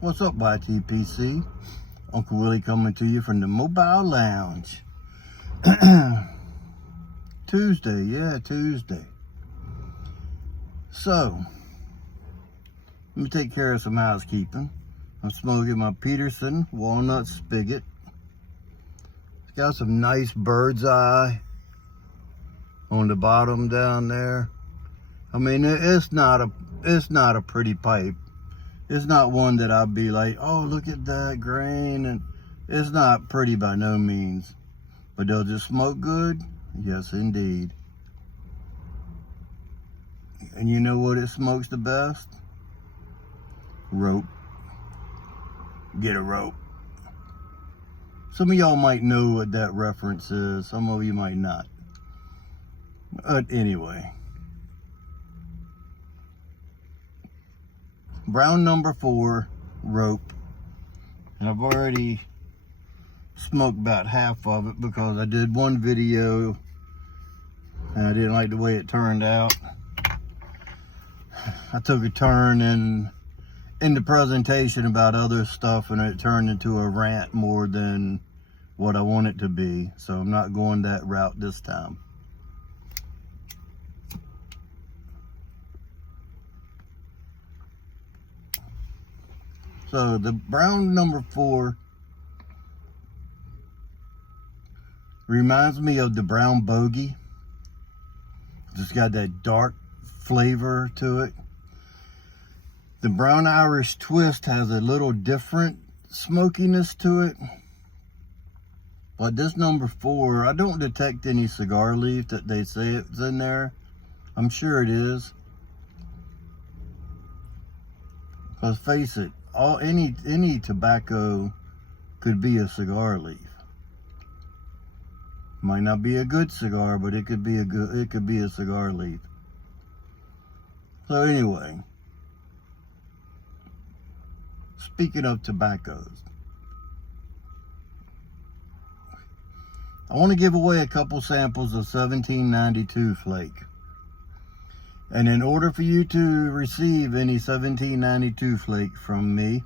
What's up, YTPC? Uncle Willie coming to you from the Mobile Lounge. Tuesday. So, let me take care of some housekeeping. I'm smoking my Peterson walnut spigot. It's got some nice bird's eye on the bottom down there. I mean, it's not a pretty pipe. It's not one that I'd be like, oh, look at that grain. And it's not pretty by no means. But does it smoke good? Yes, indeed. And you know what it smokes the best? Rope. Get a rope. Some of y'all might know what that reference is. Some of you might not. But anyway. Brown number 4 rope, and I've already smoked about half of it because I did one video and I didn't like the way it turned out. I took a turn in the presentation about other stuff and it turned into a rant more than what I want it to be, so I'm not going that route this time. So the brown number 4 reminds me of the brown bogey. It's got that dark flavor to it. The brown Irish twist has a little different smokiness to it. But this number 4, I don't detect any cigar leaf that they say it's in there. I'm sure it is. Because face it, any tobacco could be a cigar leaf. Might not be a good cigar, but it could be a cigar leaf. So anyway, speaking of tobaccos, I want to give away a couple samples of 1792 flake. And in order for you to receive any 1792 flake from me,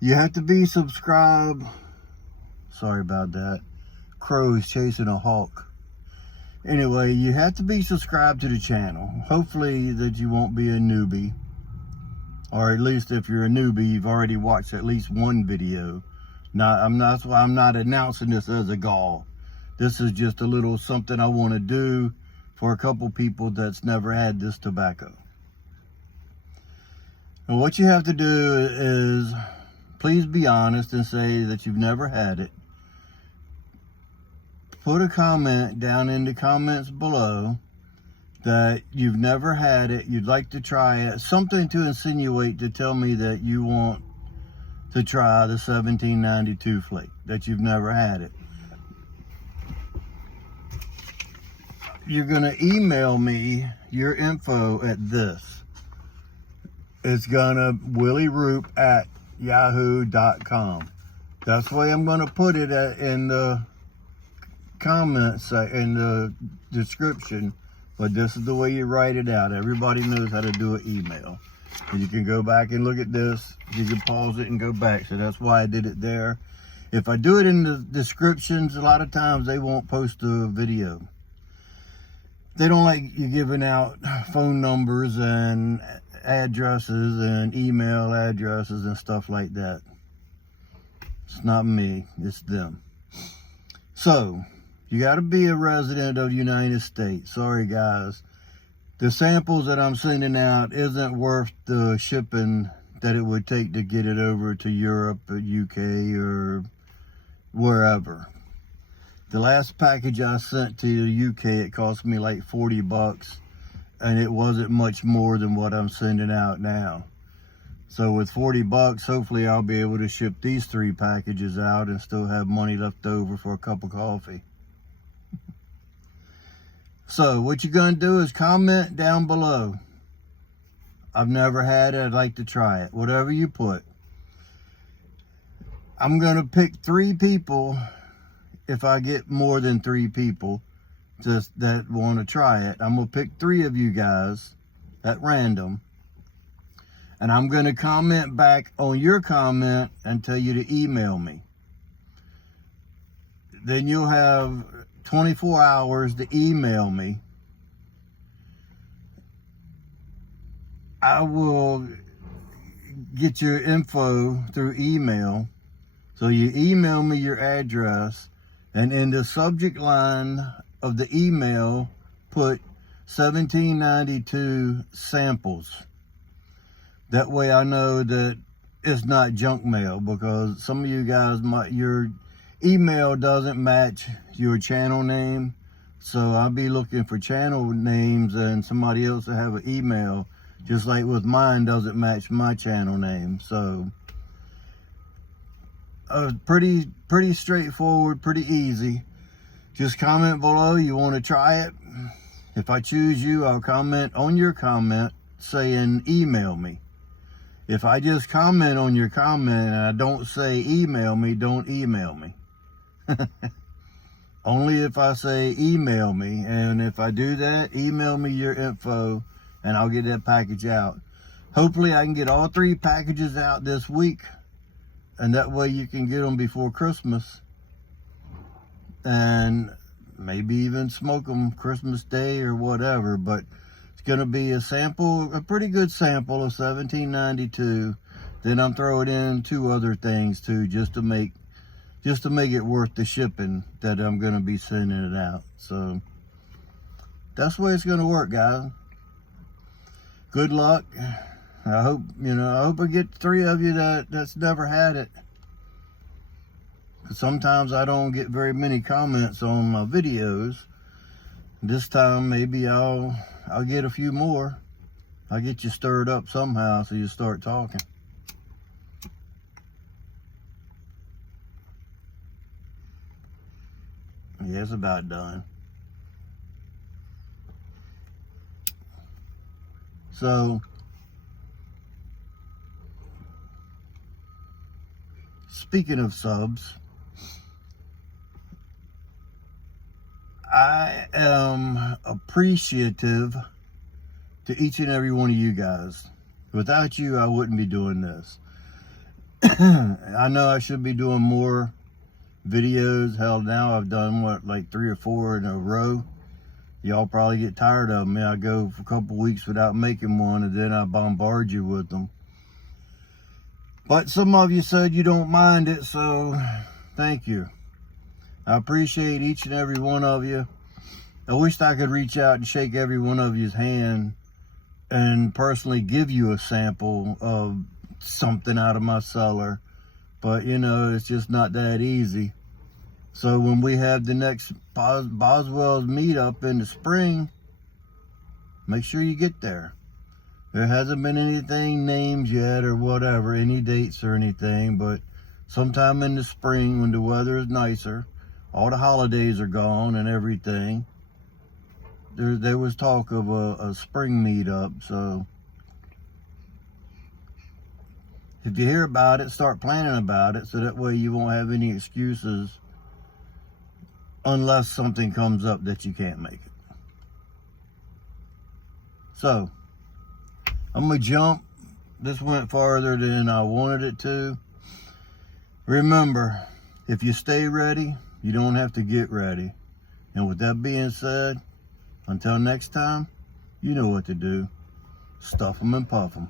you have to be subscribed. Sorry about that. Crow's chasing a hawk. Anyway, you have to be subscribed to the channel. Hopefully that you won't be a newbie. Or at least if you're a newbie, you've already watched at least one video. I'm not announcing this as a gall. This is just a little something I want to do for a couple people that's never had this tobacco. And what you have to do is, please be honest and say that you've never had it. Put a comment down in the comments below that you've never had it, you'd like to try it, something to insinuate to tell me that you want to try the 1792 flake, that you've never had it. You're gonna email me your info at this. It's gonna willieroop@yahoo.com. That's the way I'm gonna put it in the comments, in the description, but this is the way you write it out. Everybody knows how to do an email. And you can go back and look at this. You can pause it and go back. So that's why I did it there. If I do it in the descriptions, a lot of times they won't post a video. They don't like you giving out phone numbers and addresses and email addresses and stuff like that. It's not me, it's them. So, you got to be a resident of the United States. Sorry, guys. The samples that I'm sending out isn't worth the shipping that it would take to get it over to Europe or UK or wherever. The last package I sent to the UK, it cost me like 40 bucks, and it wasn't much more than what I'm sending out now. So with 40 bucks, hopefully I'll be able to ship these 3 packages out and still have money left over for a cup of coffee. So what you're going to do is comment down below. I've never had it, I'd like to try it. Whatever you put. I'm going to pick 3 people. If I get more than 3 people just that want to try it, I'm going to pick 3 of you guys at random. And I'm going to comment back on your comment and tell you to email me. Then you'll have 24 hours to email me. I will get your info through email. So you email me your address, and in the subject line of the email, put 1792 samples. That way I know that it's not junk mail, because some of you guys your email doesn't match your channel name. So I'll be looking for channel names, and somebody else will have an email just like with mine doesn't match my channel name. So pretty straightforward, pretty easy. Just comment below you want to try it. If I choose you, I'll comment on your comment saying email me. If I just comment on your comment and I don't say email me, don't email me. Only if I say email me. And if I do that, email me your info and I'll get that package out. Hopefully I can get all 3 packages out this week, and that way you can get them before Christmas, and maybe even smoke them Christmas Day or whatever. But it's going to be a sample, a pretty good sample of 1792. Then I'm throwing in 2 other things too, just to make it worth the shipping that I'm going to be sending it out. So that's the way it's going to work, guys. Good luck. I hope I get 3 of you that's never had it. Sometimes I don't get very many comments on my videos. This time maybe I'll get a few more. I'll get you stirred up somehow so you start talking. Yeah, it's about done. So, speaking of subs, I am appreciative to each and every one of you guys. Without you, I wouldn't be doing this. I know I should be doing more videos. Hell, now I've done like 3 or 4 in a row. Y'all probably get tired of me. I go for a couple weeks without making one, and then I bombard you with them. But some of you said you don't mind it, so thank you. I appreciate each and every one of you. I wish I could reach out and shake every one of you's hand and personally give you a sample of something out of my cellar. But, it's just not that easy. So when we have the next Boswell's meetup in the spring, make sure you get there. There hasn't been anything named yet or whatever, any dates or anything, but sometime in the spring when the weather is nicer, all the holidays are gone and everything, there was talk of a spring meetup. So if you hear about it, start planning about it, so that way you won't have any excuses unless something comes up that you can't make it. So, I'm going to jump. This went farther than I wanted it to. Remember, if you stay ready, you don't have to get ready. And with that being said, until next time, you know what to do. Stuff them and puff them.